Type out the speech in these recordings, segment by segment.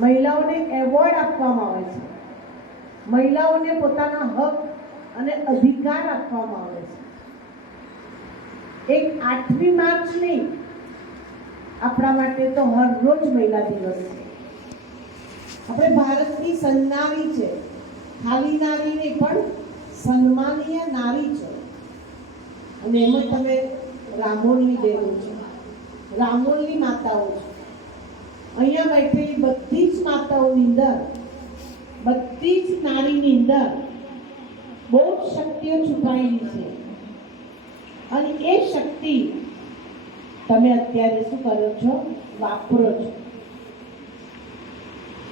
મહિલાઓને એવોર્ડ આપવામાં આવે છે. મહિલાઓને પોતાના હક અને અધિકાર આપવામાં આવે છે. એક આઠમી માર્ચ નહીં, આપણા માટે તો હર રોજ મહિલા દિવસ છે. આપણે ભારતની સન્નાવી છે. ખાલી નારી પણ સન્માનીય નારી છે. અને એમાં તમે રામોલની દેવું છે. રામોલની માતાઓ છે. અહીંયા બેઠેલી બધી જ માતાઓની અંદર, બધી જ નારીની અંદર બહુ જ શક્તિઓ છુપાયેલી છે. અને એ શક્તિ તમે અત્યારે શું કરો છો? વાપરો છો.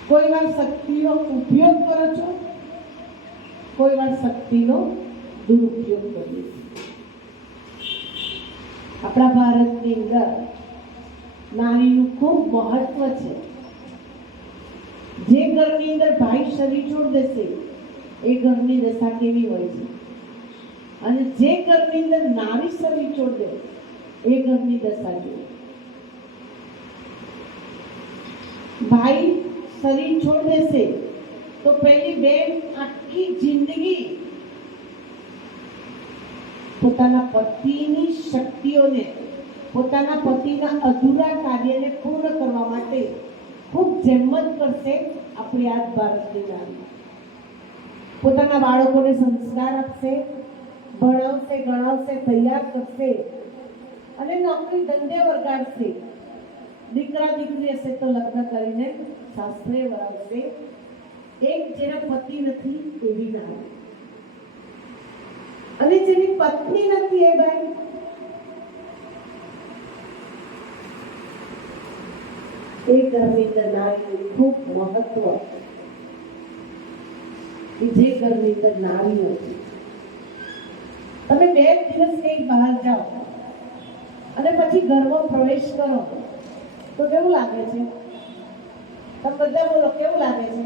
કોઈ વાર શક્તિનો ઉપયોગ કરો છો? કોઈ વાર શક્તિનો દુરુપયોગ કરીએ છીએ આપણા ભારતની અંદર નારીનું ખૂબ મહત્વ છે. જે ઘરની અંદર ભાઈ શરીર છોડ દેશે, એ ઘરની દશા કેવી હોય છે? અને જે ઘરની અંદર નારી શરીર છોડ દે, એ ઘરની દશા જોઈએ ભાઈ શરીર છોડ દેશે, તો પેલી બેન આખી જિંદગી પોતાના પતિની શક્તિઓને પોતાના પતિના અધૂરા કાર્યને પૂર્ણ કરવા માટે ખૂબ જહેમત કરશે આપણી આ ભારતની નારી. પોતાના બાળકોને સંસ્કાર આપશે, ભણાવશે, ગણાવશે, તૈયાર કરશે અને નોકરી ધંધે વરગાડશે દીકરા દીકરી હશે તો લગ્ન કરીને સાસરે વરાવશે એક જેના પતિ નથી એવી નારી. અને જેની પત્ની નથી એ ભાઈ એ ઘરની નારીનું ખૂબ મહત્વ જે ઘરની અંદર નારી હતી. તમે બે દિવસ કંઈક બહાર જાઓ અને પછી ઘરમાં પ્રવેશ કરો. તો કેવું લાગે છે? તમે બધા બોલો, કેવું લાગે છે?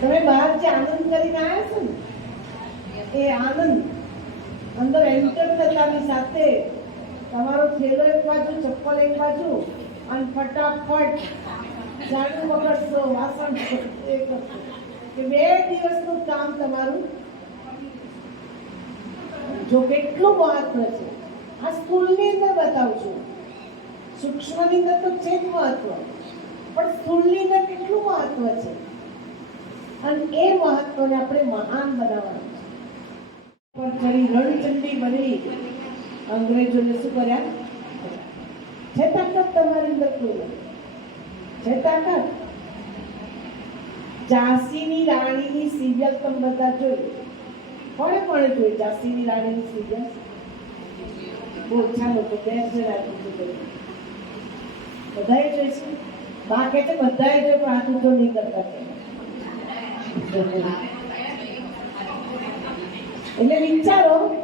તમે બહાર જે આનંદ કરીને આવ્યા છો ને? એ આનંદ. અંદર એન્ટર થતાની સાથે તમારો થેલો એક બાજુ, ચપ્પલ એક બાજુ અને ફટાફટ ઝાડુ પકડશો વાસણ એક બે દિવસનું કામ તમારું. જો કેટલું મહત્વ છે. આ સ્કૂલની અંદર બતાવું છું સૂક્ષ્મની અંદર તો છે જ મહત્વ. પણ સ્કૂલની અંદર કેટલું મહત્વ છે? અને એ મહત્વને આપણે મહાન બનાવવાનું છે. પણ ખરી રણચંડી બની અંગ્રેજોને શું કર્યા? છે તાકાત તમારી અંદર કોઈ. છે તાકાત ઝાંસીની રાણીની સિરિયલ તમે બધા જોઈ. કોણે કોણે જોઈ ઝાંસીની રાણીની સિરિયલ? બહુ ઓછા લોકો, બે જોઈ. બધાએ જોઈ છે? બા કે છે, બધાએ જોઈ, પણ આટલું તો નહીં કરતા એટલે વિચારો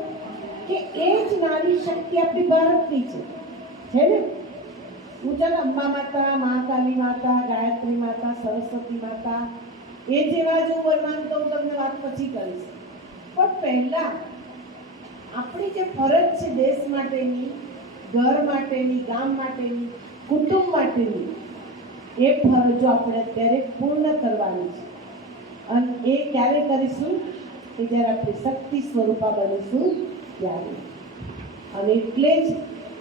એ જ નારી શક્તિ આપણી ભારતની છે. છે ને? ચાલો અંબા માતા, મહાકાલી માતા, ગાયત્રી માતા, સરસ્વતી માતા, એ જેવા જો વર્ણન તો હું તમને વાત પછી કરીશ. પણ પહેલા આપણી જે ફરજ છે દેશ માટેની, ઘર માટેની, ગામ માટેની, કુટુંબ માટેની, એ ફરજો આપણે અત્યારે પૂર્ણ કરવાની છે. અને એ ક્યારે કરીશું? કે જ્યારે આપણે શક્તિ સ્વરૂપા બનીશું ત્યારે. અને એટલે જ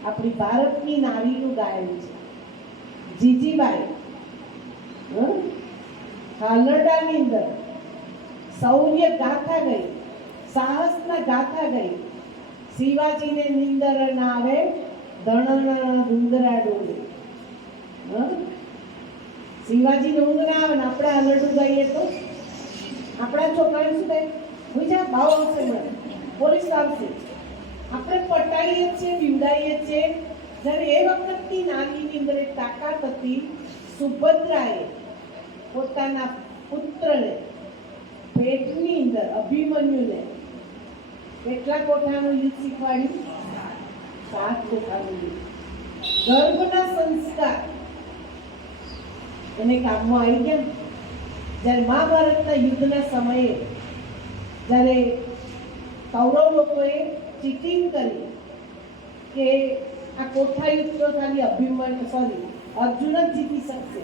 આપણી ભારતની નારીનું ગાયન છે. જીજીબાઈ? હાલરડાની અંદર શૌર્ય ગાથા ગઈ, સાહસના ગાથા ગઈ. શિવાજીને નિંદર ના આવે ધણના ડુંગરા ડોલે. શિવાજીને ઊંઘ આવે ને આપણે હાલરડું ગાઈએ તો? આપણા છોકરાને શું થાય? હું ભાવ આવશે મને. પોલીસ આવશે. આપણે પટાઈએ છીએ બીવડાઈએ છીએ. જ્યારે એ વખતની નાનીની અંદર તાકાત હતી, સુભદ્રાએ પોતાના પુત્રને પેટની અંદર, અભિમન્યુને કેટલા કોઠાનું યુદ્ધ શીખવાડ્યું? સાત કોઠાનું યુદ્ધ. ગર્ભના સંસ્કાર એને કામમાં આવી ગયા. જ્યારે મહાભારતના યુદ્ધના સમયે જ્યારે કૌરવ લોકોએ ચીટિંગ કરી કે આ કોઠાયુક્ત તો ખાલી અભિમન્યુ સોરી અર્જુન જ જીતી શકશે.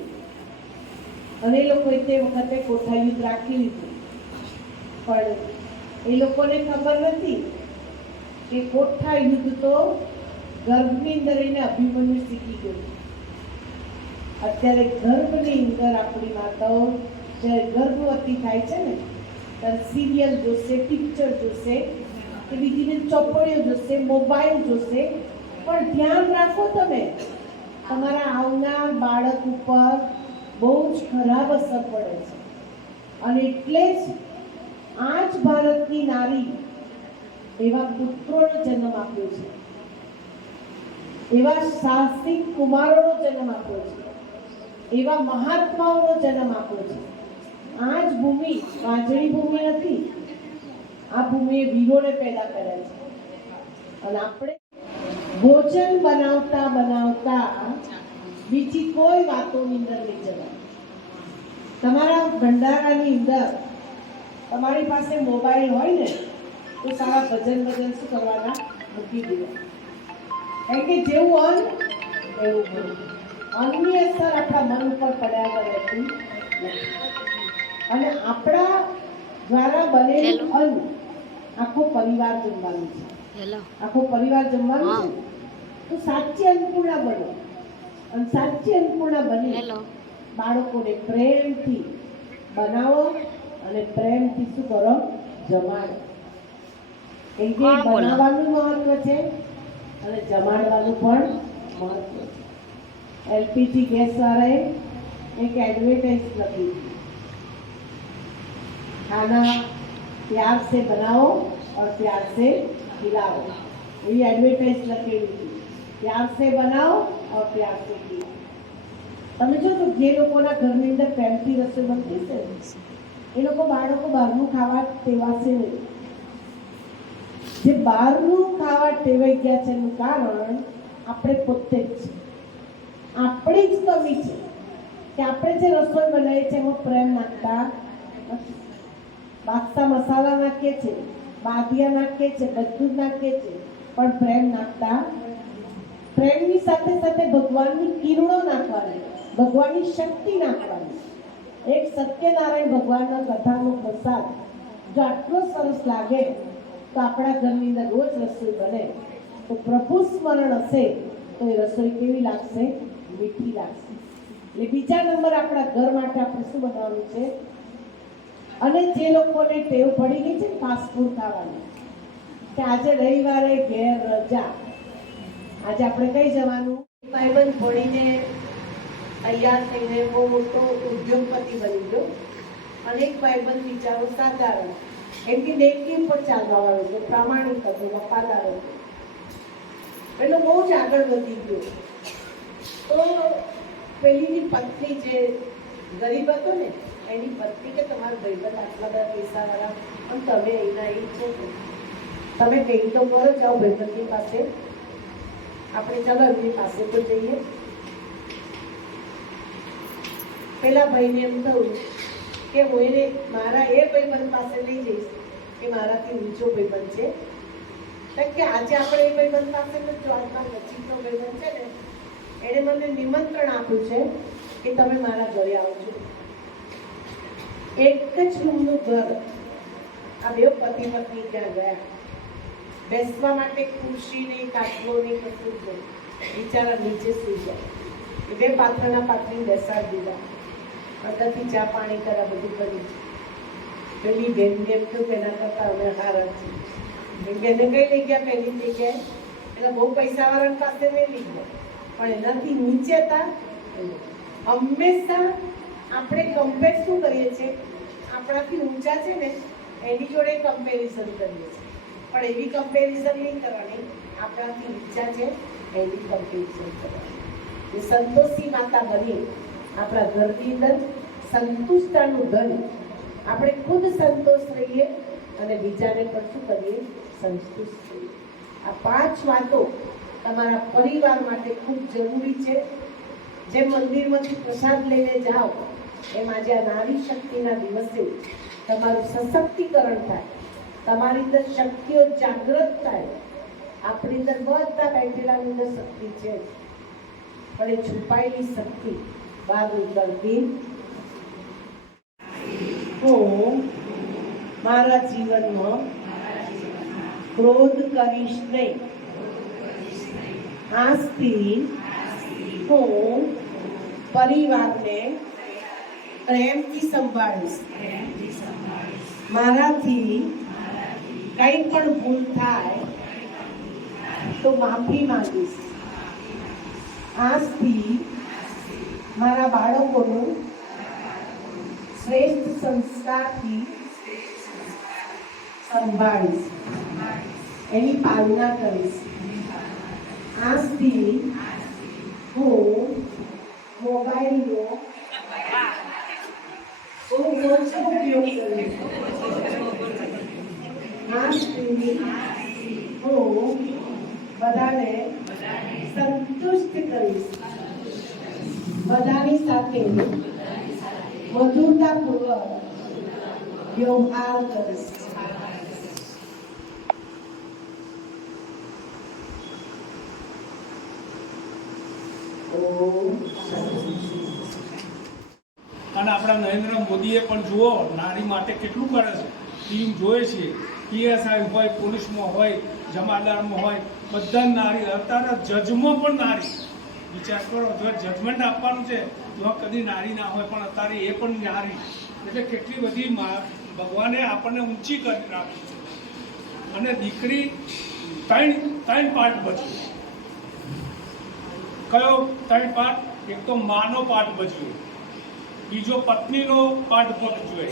અને એ લોકોએ તે વખતે કોઠાયુદ્ધ રાખી લીધું. પણ એ લોકોને ખબર નથી કે કોઠા યુદ્ધ તો ગર્ભની અંદર એને અભિમન્યુ શીખી ગયું. અત્યારે ગર્ભની અંદર આપણી માતાઓ, જ્યારે ગર્ભવતી થાય છે ને, ત્યારે સિરિયલ જોશે પિક્ચર જોશે કે બીજીને ચોપડીઓ જોશે, મોબાઈલ જોશે. પણ ધ્યાન રાખો તમે, તમારા આવનાર બાળક ઉપર બહુ જ ખરાબ અસર પડે છે. અને એટલે જ આ જ ભારતની નારી એવા પુત્રોનો જન્મ આપ્યો છે. એવા સાહસિક કુમારોનો જન્મ આપ્યો છે. એવા મહાત્માઓનો જન્મ આપ્યો છે. આ જ ભૂમિ, વાંજળી ભૂમિ નથી આ ભૂમિએ વીરોને પેદા કર્યા છે. અને આપણે ભોજન બનાવતા બનાવતા બીજી કોઈ વાતોની અંદર નહીં જવાય. તમારા ભંડારાની અંદર તમારી પાસે મોબાઈલ હોય ને તો સારા ભજન ભજન શું કરવાના? મૂકી દેવા. કારણ કે જેવું અન્ન એવું ગુણ અન્નની અસર આપણા મન ઉપર પડ્યા રહેતી અને આપણા દ્વારા બનેલું અન્ન આખો પરિવાર જમવાનું છે. આખો પરિવાર જમવાનું છે? તો સાચી અન્નપૂર્ણા બનો. અને સાચી અન્નપૂર્ણા બની બાળકોને પ્રેમથી બનાવો અને પ્રેમથી શું કરો? જમાડો. કેમ કે બનાવવાનું મહત્વ છે અને જમાડવાનું પણ મહત્વ છે. એલપીજી ગેસ વાળાએ એક એડવર્ટાઇઝ લખી ખાના प्यार से बनाओ और प्यार से खिलाओ ये एडवर्टाइज લખેલી હતી प्यार से बनाओ और प्यार से खिलाओ તમે જો તો જે લોકોના ઘરની અંદર પ્રેમથી રસોઈ બનતી છે ને, એ લોકો બાળકો બહારનું ખાવા ટેવાશે નહીં જે બહારનું ખાવા ટેવાઈ ગયા છે એનું કારણ આપણે પોતે જ છે આપણી જ કમી છે કે આપણે જે રસોઈ બનાવીએ છીએ એમાં પ્રેમ નાખતા નથી બાદશાહ મસાલા નાખીએ છે બાદિયા નાખીએ છે, બધું જ છે, પણ પ્રેમ નાખતા પ્રેમની સાથે સાથે ભગવાનની કિરણો નાખવાની, ભગવાનની શક્તિ નાખવાની. એક સત્યનારાયણ ભગવાનના કથાનો પ્રસાદ જો આટલો સરસ લાગે, તો આપણા ઘરની અંદર રોજ રસોઈ બને. તો પ્રભુ સ્મરણ હશે, તો એ રસોઈ કેવી લાગશે? મીઠી લાગશે. એટલે બીજા નંબર આપણા ઘર માટે આપણે શું બનાવવાનું છે? અને જે લોકોને ટેવ પડી ગઈ છે ફાસ્ટ ફૂડ ખાવાની, કે આજે રવિવારે ઘેર રજા આજે આપણે કઈ જવાનું? ભાઈબંધ ભણીને તૈયાર થઈને બહુ મોટો ઉદ્યોગપતિ બની ગયો. અને એક ભાઈબંધ બિચારો સાધારણ એમ કે નેકી પર ચાલવા વાળો હતો પ્રામાણિક હતો, વફાદાર હતો. એટલે બહુ જ આગળ વધી ગયો. તો પેલીની પત્ની જે ગરીબ હતો ને એની પત્ની કે તમારા ભાઈબંધ આટલા બધા પૈસાવાળા, પણ તમે એના એ છો તમે કઈ તો કરો, જાઓ ભાઈબંધની પાસે. આપણે ચાલો એમની પાસે તો જઈએ. પેલા ભાઈને એમ થયું કે હું એને મારા એ ભાઈબંધ પાસે લઈ જઈશ કે મારાથી ઊંચો ભાઈબંધ છે. કારણ કે આજે આપણે એ ભાઈબંધ પાસે જો જવાનું નજીકનો ભાઈબંધ છે ને એણે મને નિમંત્રણ આપ્યું છે કે તમે મારા ઘરે આવજો એક જ રૂમનું ઘર. આ બે પતિ પત્ની ત્યાં ગયા. બેસવા માટે ખુરશી નહીં કાટલો નહીં કશું જ બિચારા નીચે સૂઈ ગયા. બે પાથરના પાથરી બેસાડી દીધા. અંદરથી ચા પાણી કરા બધું કર્યું પેલી બેનને એમ તો એના કરતા અમે હારા છીએ એને કઈ લઈ ગયા? પેલી જગ્યાએ. એટલે બહુ પૈસાવાળાની પાસે નહીં લઈ ગયા પણ એનાથી નીચે હતા. હંમેશા આપણે કમ્પેર શું કરીએ છીએ? આપણાથી ઊંચા છે ને, એની જોડે કમ્પેરિઝન કરીએ છીએ. પણ એવી કમ્પેરિઝન નહીં કરવાની. આપણાથી ઊંચા છે, એની કમ્પેરિઝન કરવાની. સંતોષી માતા બની આપણા ઘરની અંદર સંતુષ્ટતાનું ધન આપણે ખુદ સંતોષ રહીએ અને બીજાને પણ શું કરીએ? સંતુષ્ટ રહીએ. આ પાંચ વાતો તમારા પરિવાર માટે ખૂબ જરૂરી છે. જે મંદિરમાંથી પ્રસાદ લઈને જાઓ એમ આજે આ નારી શક્તિના દિવસે તમારું સશક્તિકરણ થાય, તમારી અંદર શક્તિઓ જાગૃત થાય, આપણી અંદર બધા બેઠેલાની અંદર શક્તિ છે. પણ એ છુપાયેલી શક્તિ બહાર નીકળતી હું મારા જીવનમાં ક્રોધ કરીશ નહીં. આજથી હું પરિવારને પ્રેમથી સંભાળીશ મારાથી કંઈ પણ ભૂલ થાય તો માફી માંગીશ આજથી મારા બાળકોનું શ્રેષ્ઠ સંસ્કારથી સંભાળીશ એની પાલના કરીશ આજથી હું મોબાઈલનો બહુ ઉપયોગ કરીશ આજથી હું બધાને સંતુષ્ટ કરીશ બધાની સાથે મધુરતાપૂર્વક વ્યવહાર કરીશ ઓમ. અને આપણા નરેન્દ્ર મોદીએ પણ જુઓ, નારી માટે કેટલું કરે છે. ટીમ જોઈએ છીએ. પીએસઆઈ હોય, પોલીસમાં હોય, જમાદારમાં હોય, બધા નારી, અત્યારે જજમાં પણ નારી. વિચાર કરો, જો જજમેન્ટ આપવાનું છે જો કદી નારી ના હોય, પણ અત્યારે એ પણ નારી. એટલે કેટલી બધી ભગવાને આપણને ઊંચી કરી રાખી છે. અને દીકરી ત્રણ ત્રણ પાઠ ભજવે. કયો ત્રણ પાઠ? એક તો માનો પાઠ ભજવે. બીજો પત્નીનો પાઠ ભજવે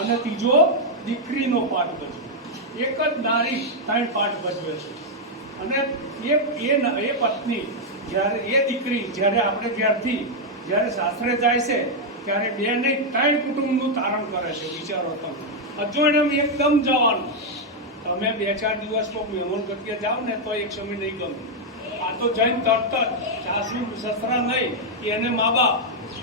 અને ત્રીજો દીકરીનો પાઠ ભજવે એક જ નારી ત્રણ પાઠ ભજવે છે. અને એ એ પત્ની જ્યારે એ દીકરી જ્યારે આપણે જ્યારથી જ્યારે સાસરે જાય છે, ત્યારે બે નહીં ત્રણ કુટુંબનું તારણ કરે છે, વિચારો તમે. અજોણ્યમ એકદમ જવાનું. તમે બે ચાર દિવસ કોઈ મહેમાન કરીએ જાઓ ને તો એક સમય નહીં ગમે. આ તો જઈને તરત જ સાસુ સસરા નહીં, એને મા બાપ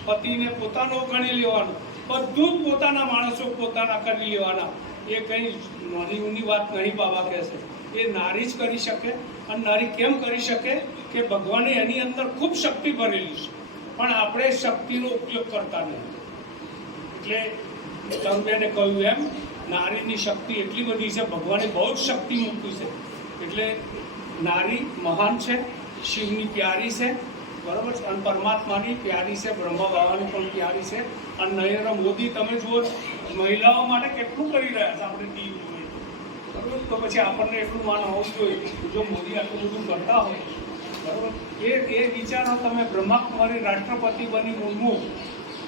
પતિને પોતાનો ગણી લેવાનો, બધું જ પોતાના માણસો પોતાના કરી લેવાના. એ કંઈ નાની ઊની વાત નહીં બાબા કહે એ નારી જ કરી શકે અને નારી કેમ કરી શકે? કે ભગવાને એની અંદર ખૂબ શક્તિ ભરેલી છે. પણ આપણે શક્તિનો ઉપયોગ કરતા નથી. એટલે તરુબેને કહ્યું એમ, નારીની શક્તિ એટલી બધી છે, ભગવાને બહુ જ શક્તિ મૂકી છે. એટલે નારી મહાન છે, શિવની પ્યારી છે બરોબર છે? અને પરમાત્માની પ્યારી છે, બ્રહ્મા બાવાની પણ પ્યારી છે. અને નરેન્દ્ર મોદી, તમે જુઓ, મહિલાઓ માટે કેટલું કરી રહ્યા છે આપણે ટીવી જોઈએ બરાબર? તો પછી આપણને એટલું માન હોવું જોઈએ જો મોદી આટલું બધું કરતા હોય, બરોબર? એ એ વિચારો તમે બ્રહ્માકુમારી રાષ્ટ્રપતિ બની મુર્મુ.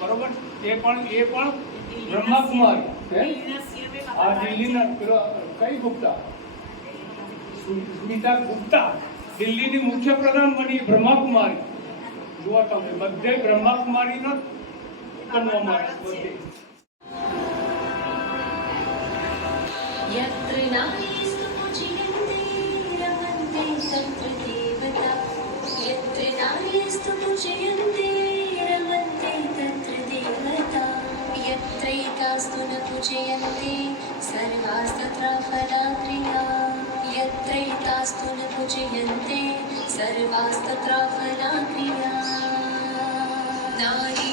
બરોબર? એ પણ એ પણ બ્રહ્માકુમારી, હે? આ દિલ્હીના કઈ ગુપ્તા? સુમિતા ગુપ્તા, દિલ્હીની મુખ્ય પ્રધાન બની બ્રહ્માકુમારી. જુઓ તમે બધે બ્રહ્માકુમારીનો કન્નો માણસ બધે યત્ર નારી સ્તુતો જયંતે રમંતે સત્ર દેવતા યત્ર નારી Now